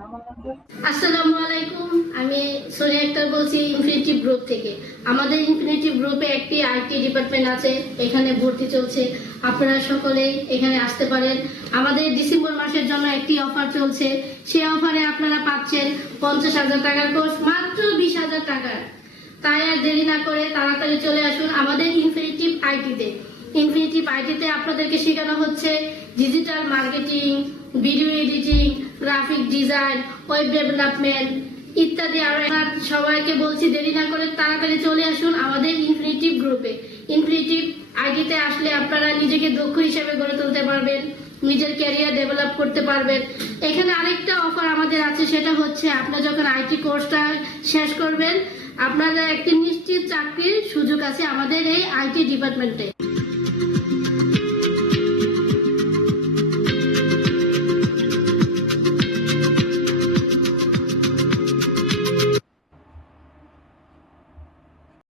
আসসালামু আলাইকুম, আমি সোনিয়া আক্তার বলছি ইনফিনিটিভ গ্রুপ থেকে। আমাদের ইনফিনিটিভ গ্রুপে একটি আইটি ডিপার্টমেন্ট আছে, এখানে ভর্তি চলছে। আপনারা সকলেই এখানে আসতে পারেন। আমাদের ডিসেম্বর মাসের জন্য একটি অফার চলছে, সেই অফারে আপনারা পাচ্ছেন 50,000 টাকার কোর্স মাত্র 20,000 টাকার। তাই আর দেরি না করে তাড়াতাড়ি চলে আসুন আমাদের ইনফিনিটিভ আইটিতে। ইনফিনিটিভ আইটিতে আপনাদেরকে শেখানো হচ্ছে digital marketing, video editing, graphic design, web development ইত্যাদি। আরো সবাইকে বলছি দেরি না করে তাড়াতাড়ি চলে আসুন আমাদের ইনফিনিটিভ গ্রুপে। ইনফিনিটিভ আইটিতে আসলে আপনারা নিজেকে দক্ষ হিসেবে গড়ে তুলতে পারবেন, নিজের ক্যারিয়ার ডেভেলপ করতে পারবেন। এখানে আরেকটা অফার আমাদের আছে, সেটা হচ্ছে আপনারা যখন আইটি কোর্সটা শেষ করবেন আপনারা একটি নিশ্চিত চাকরির সুযোগ আছে আমাদের এই আইটি ডিপার্টমেন্টে।